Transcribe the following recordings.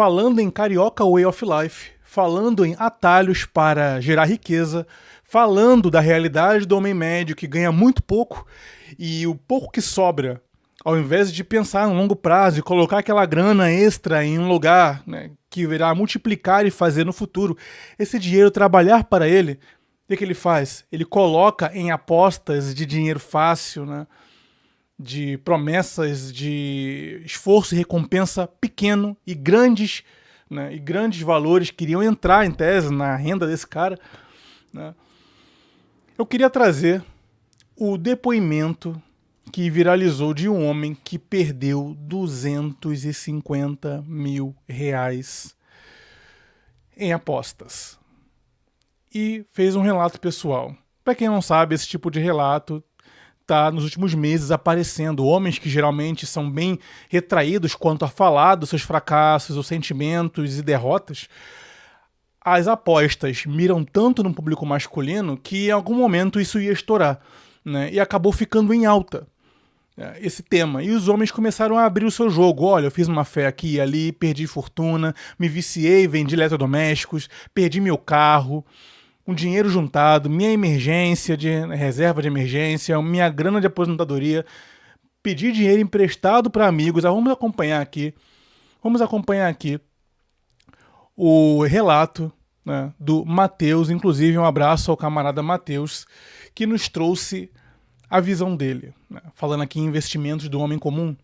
falando em Carioca Way of Life, falando em atalhos para gerar riqueza, falando da realidade do homem médio que ganha muito pouco e o pouco que sobra, ao invés de pensar no longo prazo e colocar aquela grana extra em um lugar, né, que irá multiplicar e fazer no futuro, esse dinheiro trabalhar para ele, o que ele faz? Ele coloca em apostas de dinheiro fácil, né, de promessas de esforço e recompensa pequeno e grandes, né, e grandes valores que iriam entrar em tese na renda desse cara, né. Eu queria trazer o depoimento que viralizou de um homem que perdeu 250 mil reais em apostas. E fez um relato pessoal. Para quem não sabe, esse tipo de relato está nos últimos meses aparecendo. Homens que geralmente são bem retraídos quanto a falar dos seus fracassos, os sentimentos e derrotas. As apostas miram tanto no público masculino que em algum momento isso ia estourar, né? E acabou ficando em alta esse tema. E os homens começaram a abrir o seu jogo. Olha, eu fiz uma fé aqui e ali, perdi fortuna, me viciei, vendi eletrodomésticos, perdi meu carro, um dinheiro juntado, minha emergência, de reserva de emergência, minha grana de aposentadoria, pedi dinheiro emprestado para amigos. Vamos acompanhar aqui o relato, né, do Matheus, inclusive um abraço ao camarada Matheus, que nos trouxe a visão dele, né, falando aqui em investimentos do homem comum,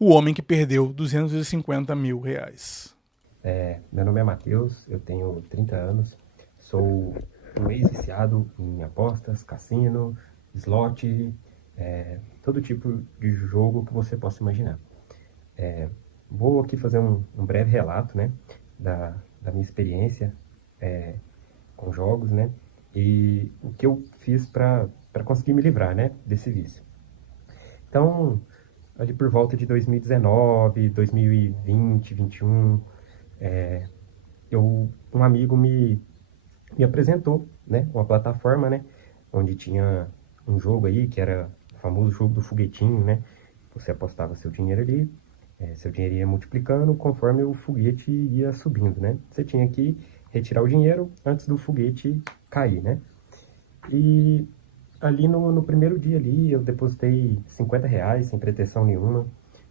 o homem que perdeu 250 mil reais. Meu nome é Matheus, eu tenho 30 anos, sou um ex-viciado em apostas, cassino, slot, todo tipo de jogo que você possa imaginar. Vou aqui fazer um breve relato, né, da minha experiência com jogos, né, e o que eu fiz para conseguir me livrar, né, desse vício. Então, ali por volta de 2019, 2020, 2021, um amigo me apresentou, né, uma plataforma, né, onde tinha um jogo aí que era o famoso jogo do foguetinho, né. Você apostava seu dinheiro ali, seu dinheiro ia multiplicando conforme o foguete ia subindo, né. Você tinha que retirar o dinheiro antes do foguete cair, né. E ali no primeiro dia ali eu depositei 50 reais sem pretensão nenhuma,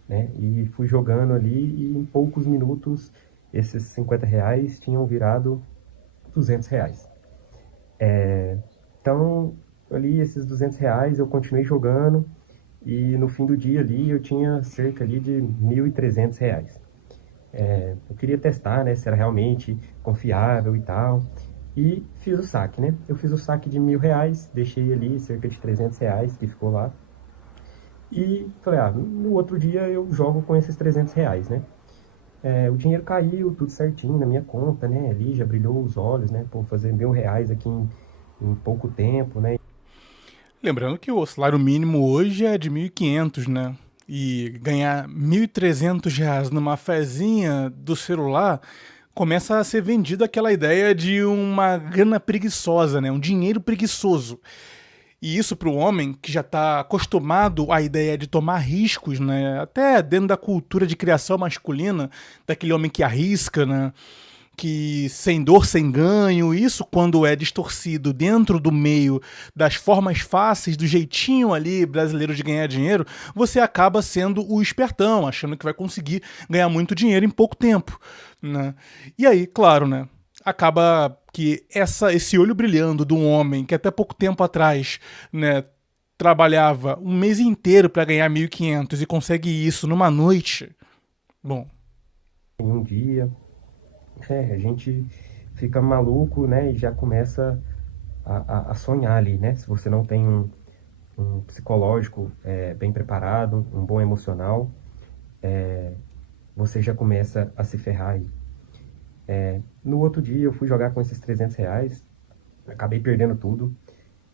né, e fui jogando ali e em poucos minutos esses 50 reais tinham virado 200 reais. Então, ali esses 200 reais eu continuei jogando e no fim do dia ali eu tinha cerca ali de 1.300 reais. Eu queria testar, né, se era realmente confiável e tal, e fiz o saque, né? Eu fiz o saque de 1.000 reais, deixei ali cerca de 300 reais que ficou lá, e falei, no outro dia eu jogo com esses 300 reais, né? O dinheiro caiu, tudo certinho na minha conta, né? Ali já brilhou os olhos, né? Por fazer 1.000 reais aqui em pouco tempo, né? Lembrando que o salário mínimo hoje é de 1.500, né? E ganhar 1.300 reais numa fezinha do celular começa a ser vendida aquela ideia de uma grana preguiçosa, né? Um dinheiro preguiçoso. E isso para o homem que já está acostumado à ideia de tomar riscos, né? Até dentro da cultura de criação masculina, daquele homem que arrisca, né? Que sem dor, sem ganho, isso quando é distorcido dentro do meio das formas fáceis, do jeitinho ali brasileiro de ganhar dinheiro, você acaba sendo o espertão, achando que vai conseguir ganhar muito dinheiro em pouco tempo, né? E aí, claro, né? Acaba que esse olho brilhando de um homem que até pouco tempo atrás, né, trabalhava um mês inteiro para ganhar 1.500 e consegue isso numa noite, bom. Em um dia, a gente fica maluco, né? E já começa a sonhar ali, né? Se você não tem um psicológico bem preparado, um bom emocional, você já começa a se ferrar aí. No outro dia eu fui jogar com esses 300 reais, acabei perdendo tudo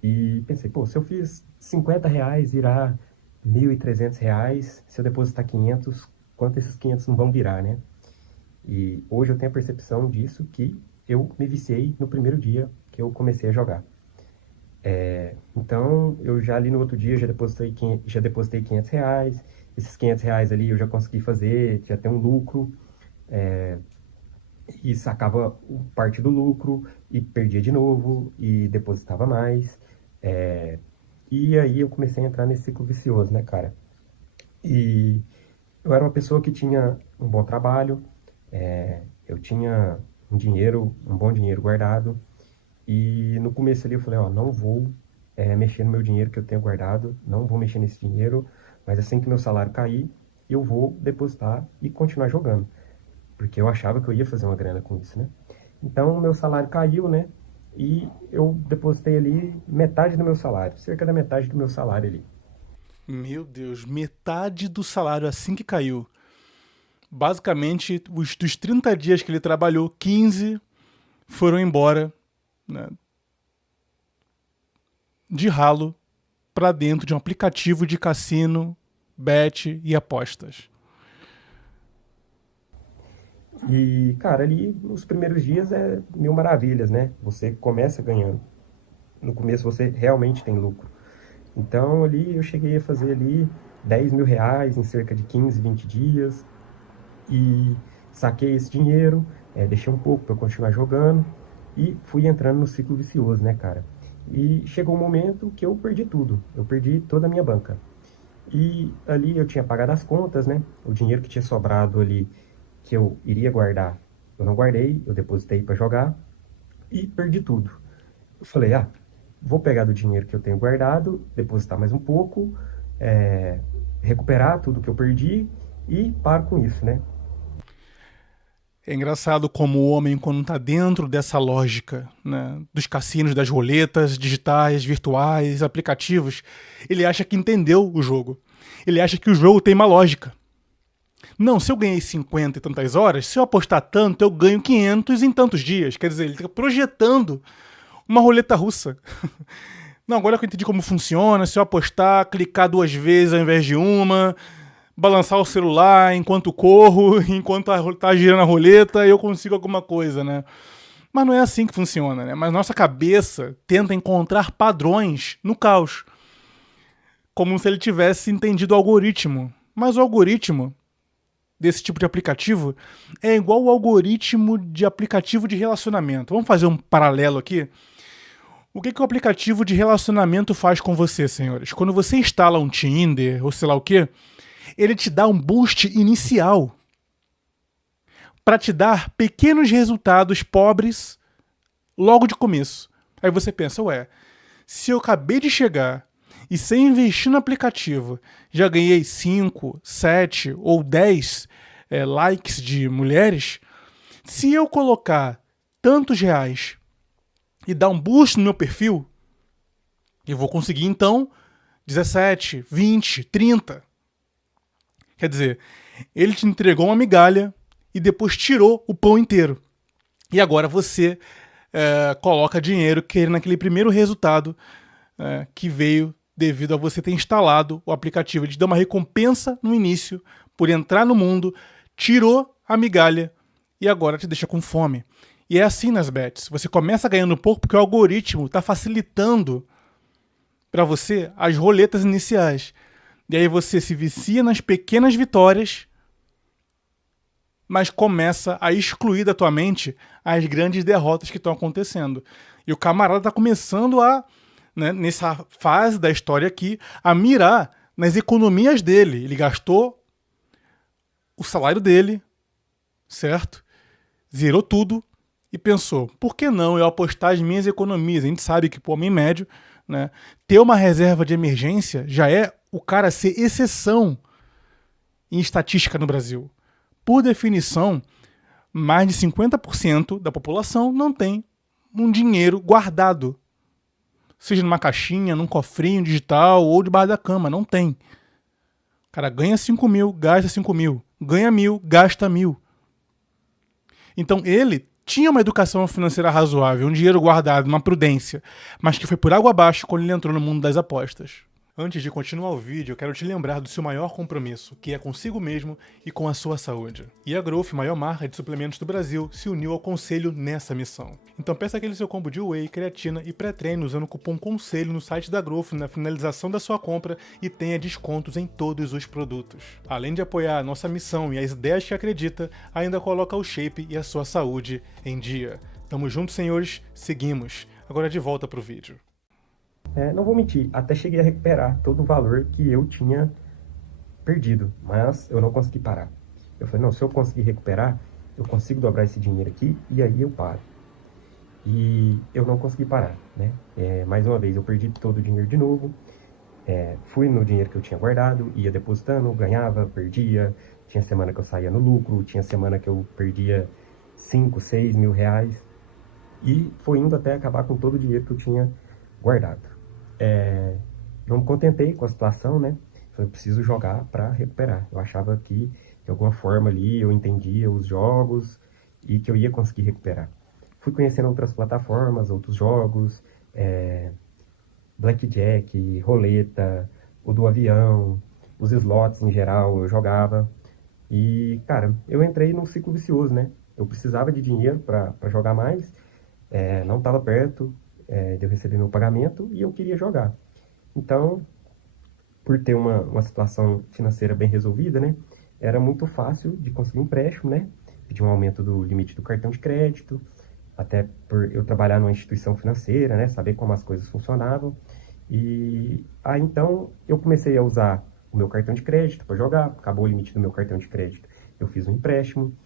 e pensei, pô, se eu fiz 50 reais virar 1.300 reais, se eu depositar 500, quanto esses 500 não vão virar, né? E hoje eu tenho a percepção disso, que eu me viciei no primeiro dia que eu comecei a jogar. Então, eu já ali no outro dia já depositei 500 reais, esses 500 reais ali eu já consegui fazer, já tem um lucro, e sacava parte do lucro e perdia de novo e depositava mais. E aí eu comecei a entrar nesse ciclo vicioso, né, cara? E eu era uma pessoa que tinha um bom trabalho, eu tinha um bom dinheiro guardado. E no começo ali eu falei, ó, não vou mexer no meu dinheiro que eu tenho guardado, não vou mexer nesse dinheiro, mas assim que meu salário cair, eu vou depositar e continuar jogando. Porque eu achava que eu ia fazer uma grana com isso, né? Então meu salário caiu, né? E eu depositei ali metade do meu salário, cerca da metade do meu salário ali. Meu Deus, metade do salário assim que caiu. Basicamente, dos 30 dias que ele trabalhou, 15 foram embora, né, de ralo para dentro de um aplicativo de cassino, bet e apostas. E, cara, ali nos primeiros dias é mil maravilhas, né? Você começa ganhando. No começo você realmente tem lucro. Então ali eu cheguei a fazer ali R$ 10.000 em cerca de 15, 20 dias. E saquei esse dinheiro, deixei um pouco para continuar jogando e fui entrando no ciclo vicioso, né, cara? E chegou um momento que eu perdi tudo, eu perdi toda a minha banca. E ali eu tinha pagado as contas, né? O dinheiro que tinha sobrado ali, que eu iria guardar, eu não guardei, eu depositei para jogar e perdi tudo. Eu falei, vou pegar do dinheiro que eu tenho guardado, depositar mais um pouco, é, recuperar tudo que eu perdi e paro com isso, né? É engraçado como o homem, quando está dentro dessa lógica, né, dos cassinos, das roletas digitais, virtuais, aplicativos, ele acha que entendeu o jogo. Ele acha que o jogo tem uma lógica. Não, se eu ganhei 50 e tantas horas, se eu apostar tanto, eu ganho 500 em tantos dias. Quer dizer, ele está projetando uma roleta russa. Não, agora que eu entendi como funciona, se eu apostar, clicar 2 vezes ao invés de uma, balançar o celular enquanto corro, enquanto tá girando a roleta, eu consigo alguma coisa, né? Mas não é assim que funciona, né? Mas nossa cabeça tenta encontrar padrões no caos, como se ele tivesse entendido o algoritmo. Mas o algoritmo desse tipo de aplicativo é igual ao algoritmo de aplicativo de relacionamento. Vamos fazer um paralelo aqui? O que o aplicativo de relacionamento faz com você, senhores? Quando você instala um Tinder ou sei lá o quê, ele te dá um boost inicial para te dar pequenos resultados pobres logo de começo. Aí você pensa, ué, se eu acabei de chegar e sem investir no aplicativo já ganhei 5, 7 ou 10 likes de mulheres, se eu colocar tantos reais e dar um boost no meu perfil, eu vou conseguir então 17, 20, 30. Quer dizer, ele te entregou uma migalha e depois tirou o pão inteiro. E agora você coloca dinheiro querendo aquele primeiro resultado que veio devido a você ter instalado o aplicativo. Ele te deu uma recompensa no início por entrar no mundo, tirou a migalha e agora te deixa com fome. E é assim nas bets. Você começa ganhando pouco porque o algoritmo está facilitando para você as roletas iniciais. E aí você se vicia nas pequenas vitórias, mas começa a excluir da tua mente as grandes derrotas que estão acontecendo. E o camarada está começando a, né, nessa fase da história aqui, a mirar nas economias dele. Ele gastou o salário dele, certo? Zerou tudo e pensou, por que não eu apostar as minhas economias? A gente sabe que, para o homem médio, né, ter uma reserva de emergência já é o cara ser exceção em estatística no Brasil. Por definição, mais de 50% da população não tem um dinheiro guardado. Seja numa caixinha, num cofrinho digital ou debaixo da cama. Não tem. O cara ganha 5 mil, gasta 5 mil. Ganha 1.000, gasta 1.000. Então ele tinha uma educação financeira razoável, um dinheiro guardado, uma prudência, mas que foi por água abaixo quando ele entrou no mundo das apostas. Antes de continuar o vídeo, eu quero te lembrar do seu maior compromisso, que é consigo mesmo e com a sua saúde. E a Growth, maior marca de suplementos do Brasil, se uniu ao conselho nessa missão. Então peça aquele seu combo de whey, creatina e pré-treino usando o cupom CONSELHO no site da Growth na finalização da sua compra e tenha descontos em todos os produtos. Além de apoiar a nossa missão e as ideias que acredita, ainda coloca o shape e a sua saúde em dia. Tamo juntos, senhores, seguimos. Agora de volta pro vídeo. Não vou mentir, até cheguei a recuperar todo o valor que eu tinha perdido, mas eu não consegui parar. Eu falei, não, se eu conseguir recuperar, eu consigo dobrar esse dinheiro aqui e aí eu paro. E eu não consegui parar, né? Mais uma vez, eu perdi todo o dinheiro de novo. Fui no dinheiro que eu tinha guardado, ia depositando, ganhava, perdia. Tinha semana que eu saía no lucro, tinha semana que eu perdia 5, 6 mil reais. E foi indo até acabar com todo o dinheiro que eu tinha guardado. Não me contentei com a situação, né? Eu preciso jogar para recuperar. Eu achava que, de alguma forma ali, eu entendia os jogos e que eu ia conseguir recuperar. Fui conhecendo outras plataformas, outros jogos, blackjack, roleta, o do avião, os slots em geral, eu jogava. E, cara, eu entrei num ciclo vicioso, né? Eu precisava de dinheiro para jogar mais, não estava perto de eu receber meu pagamento e eu queria jogar. Então, por ter uma situação financeira bem resolvida, né? Era muito fácil de conseguir um empréstimo, né? Pedir um aumento do limite do cartão de crédito, até por eu trabalhar numa instituição financeira, né? Saber como as coisas funcionavam. E aí, então, eu comecei a usar o meu cartão de crédito para jogar. Acabou o limite do meu cartão de crédito, eu fiz um empréstimo.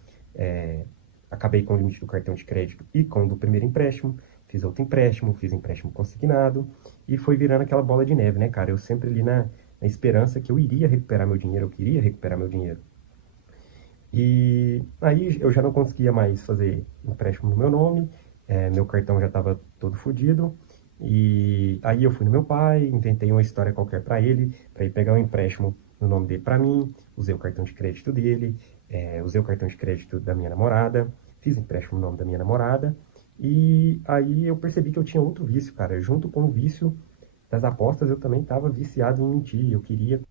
Acabei com o limite do cartão de crédito e com o do primeiro empréstimo. Fiz outro empréstimo, fiz empréstimo consignado. E foi virando aquela bola de neve, né, cara? Eu sempre ali na esperança que eu iria recuperar meu dinheiro, eu queria recuperar meu dinheiro. E aí eu já não conseguia mais fazer empréstimo no meu nome, meu cartão já estava todo fodido. E aí eu fui no meu pai, inventei uma história qualquer para ele pegar um empréstimo no nome dele para mim, usei o cartão de crédito dele, usei o cartão de crédito da minha namorada, fiz empréstimo no nome da minha namorada. E aí eu percebi que eu tinha outro vício, cara. Junto com o vício das apostas, eu também estava viciado em mentir. Eu queria...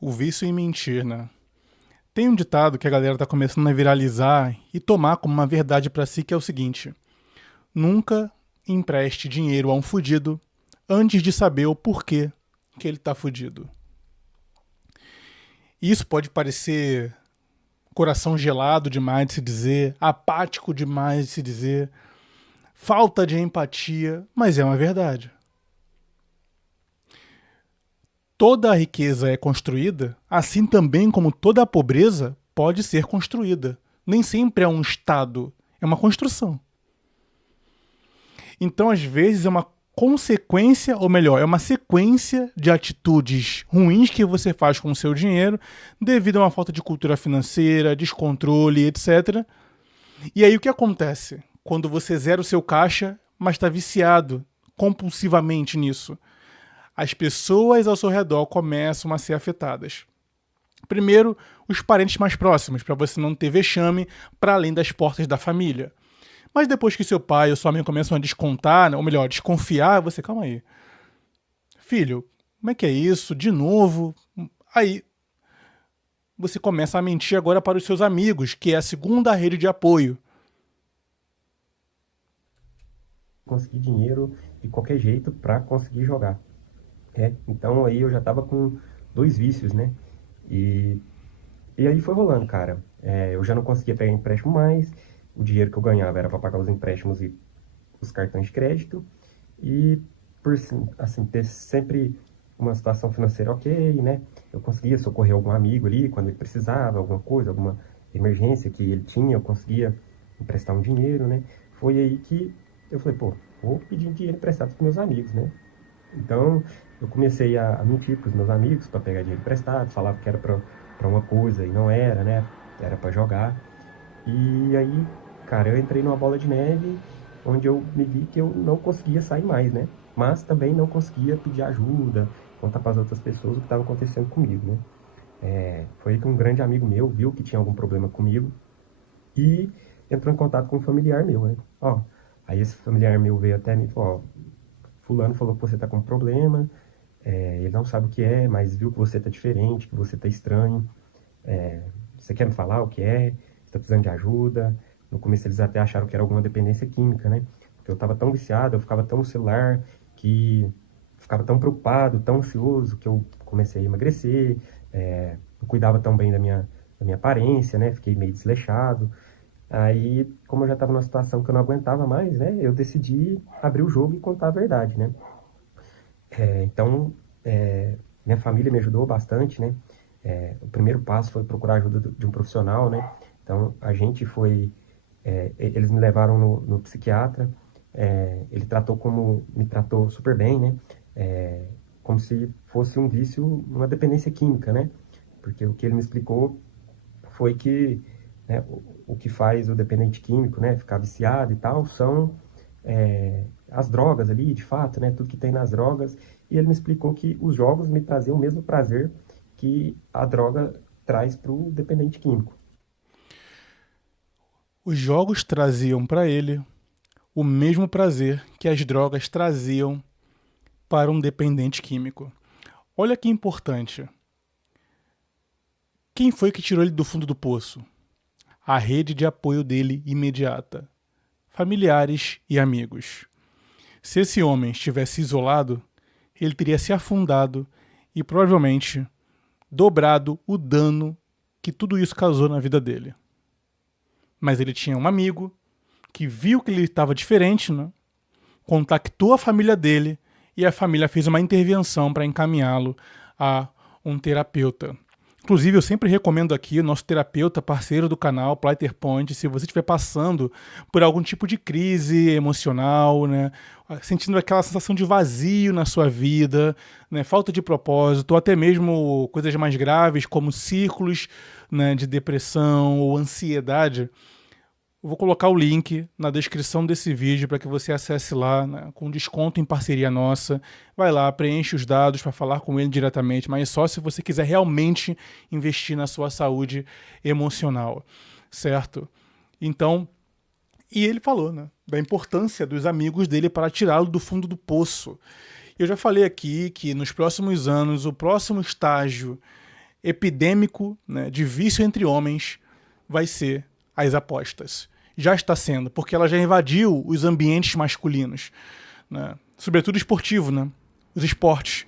O vício em mentir, né? Tem um ditado que a galera tá começando a viralizar e tomar como uma verdade pra si, que é o seguinte: nunca empreste dinheiro a um fudido antes de saber o porquê que ele tá fudido. Isso pode parecer coração gelado demais de se dizer, apático demais de se dizer, falta de empatia, mas é uma verdade. Toda a riqueza é construída, assim também como toda a pobreza pode ser construída. Nem sempre é um estado, é uma construção. Então, às vezes, é uma consequência, ou melhor, é uma sequência de atitudes ruins que você faz com o seu dinheiro devido a uma falta de cultura financeira, descontrole, etc. E aí o que acontece? Quando você zera o seu caixa, mas está viciado compulsivamente nisso, as pessoas ao seu redor começam a ser afetadas. Primeiro, os parentes mais próximos, para você não ter vexame para além das portas da família. Mas depois que seu pai ou sua mãe começam a descontar, ou melhor, desconfiar, você, calma aí. Filho, como é que é isso? De novo? Aí você começa a mentir agora para os seus amigos, que é a segunda rede de apoio. Conseguir dinheiro de qualquer jeito para conseguir jogar. Então aí eu já tava com 2 vícios, né? E aí foi rolando, cara. Eu já não conseguia pegar empréstimo mais. O dinheiro que eu ganhava era para pagar os empréstimos e os cartões de crédito. E por assim, ter sempre uma situação financeira ok, né? Eu conseguia socorrer algum amigo ali quando ele precisava, alguma coisa, alguma emergência que ele tinha, eu conseguia emprestar um dinheiro, né? Foi aí que eu falei, pô, vou pedir dinheiro emprestado para meus amigos, né? Então, eu comecei a mentir para os meus amigos para pegar dinheiro emprestado, falava que era para uma coisa e não era, né? Era para jogar. E aí, cara, eu entrei numa bola de neve onde eu me vi que eu não conseguia sair mais, né? Mas também não conseguia pedir ajuda, contar para as outras pessoas o que estava acontecendo comigo, né? Foi aí que um grande amigo meu viu que tinha algum problema comigo e entrou em contato com um familiar meu, né? Aí esse familiar meu veio até mim e falou, fulano falou que você tá com problema, Ele não sabe o que é, mas viu que você tá diferente, que você tá estranho. Você quer me falar o que é? Você tá precisando de ajuda? No começo eles até acharam que era alguma dependência química, né? Porque eu tava tão viciado, eu ficava tão no celular, que eu ficava tão preocupado, tão ansioso, que eu comecei a emagrecer, não cuidava tão bem da minha aparência, né? Fiquei meio desleixado. Aí, como eu já estava numa situação que eu não aguentava mais, né? Eu decidi abrir o jogo e contar a verdade, né? Então, minha família me ajudou bastante, né? O primeiro passo foi procurar ajuda de um profissional, né? Então, a gente foi... eles me levaram no psiquiatra. Ele me tratou super bem, né? Como se fosse um vício, uma dependência química, né? Porque o que ele me explicou foi que, né, o que faz o dependente químico, né, ficar viciado e tal, são as drogas ali, de fato, né, tudo que tem nas drogas. E ele me explicou que os jogos me traziam o mesmo prazer que a droga traz para o dependente químico. Os jogos traziam para ele o mesmo prazer que as drogas traziam para um dependente químico. Olha que importante. Quem foi que tirou ele do fundo do poço? A rede de apoio dele imediata. Familiares e amigos. Se esse homem estivesse isolado, ele teria se afundado e provavelmente dobrado o dano que tudo isso causou na vida dele. Mas ele tinha um amigo que viu que ele estava diferente, né? Contactou a família dele e a família fez uma intervenção para encaminhá-lo a um terapeuta. Inclusive, eu sempre recomendo aqui o nosso terapeuta parceiro do canal, Plater Point, se você estiver passando por algum tipo de crise emocional, né, sentindo aquela sensação de vazio na sua vida, né, falta de propósito, ou até mesmo coisas mais graves como ciclos, né, de depressão ou ansiedade, eu vou colocar o link na descrição desse vídeo para que você acesse lá, né, com desconto em parceria nossa. Vai lá, preenche os dados para falar com ele diretamente, mas só se você quiser realmente investir na sua saúde emocional, certo? Então, e ele falou, né, da importância dos amigos dele para tirá-lo do fundo do poço. Eu já falei aqui que nos próximos anos, o próximo estágio epidêmico, né, de vício entre homens vai ser as apostas. Já está sendo, porque ela já invadiu os ambientes masculinos, né? Sobretudo esportivo, né? Os esportes.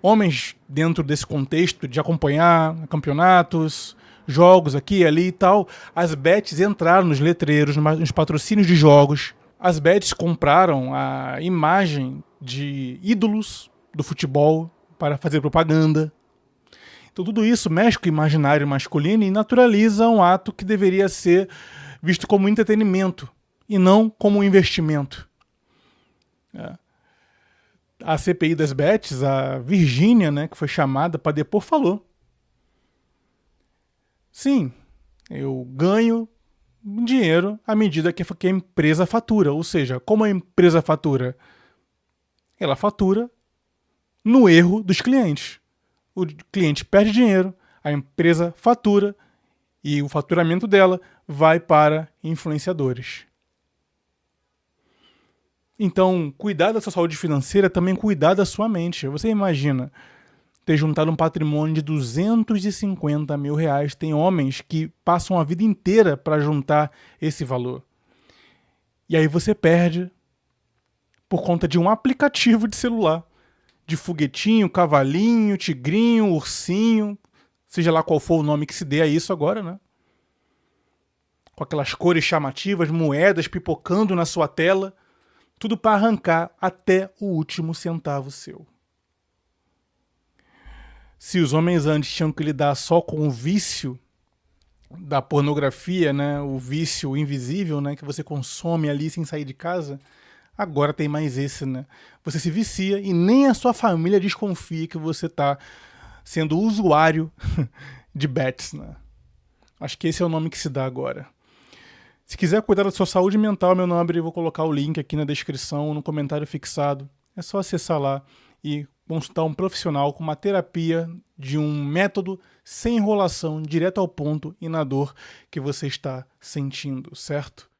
Homens, dentro desse contexto de acompanhar campeonatos, jogos aqui e ali e tal, as bets entraram nos letreiros, nos patrocínios de jogos. As bets compraram a imagem de ídolos do futebol para fazer propaganda. Então tudo isso mexe com o imaginário masculino e naturaliza um ato que deveria ser visto como entretenimento e não como um investimento. A CPI das bets, a Virgínia, né, que foi chamada para depor, falou: sim, eu ganho dinheiro à medida que a empresa fatura. Ou seja, como a empresa fatura? Ela fatura no erro dos clientes. O cliente perde dinheiro, a empresa fatura e o faturamento dela vai para influenciadores. Então, cuidar da sua saúde financeira é também cuidar da sua mente. Você imagina ter juntado um patrimônio de 250 mil reais. Tem homens que passam a vida inteira para juntar esse valor. E aí você perde por conta de um aplicativo de celular. De foguetinho, cavalinho, tigrinho, ursinho, seja lá qual for o nome que se dê a isso agora, né? Com aquelas cores chamativas, moedas pipocando na sua tela, tudo para arrancar até o último centavo seu. Se os homens antes tinham que lidar só com o vício da pornografia, né, o vício invisível, né, que você consome ali sem sair de casa, agora tem mais esse, né? Você se vicia e nem a sua família desconfia que você está sendo usuário de bets, né? Acho que esse é o nome que se dá agora. Se quiser cuidar da sua saúde mental, meu nome, eu vou colocar o link aqui na descrição, no comentário fixado. É só acessar lá e consultar um profissional com uma terapia de um método sem enrolação, direto ao ponto e na dor que você está sentindo, certo?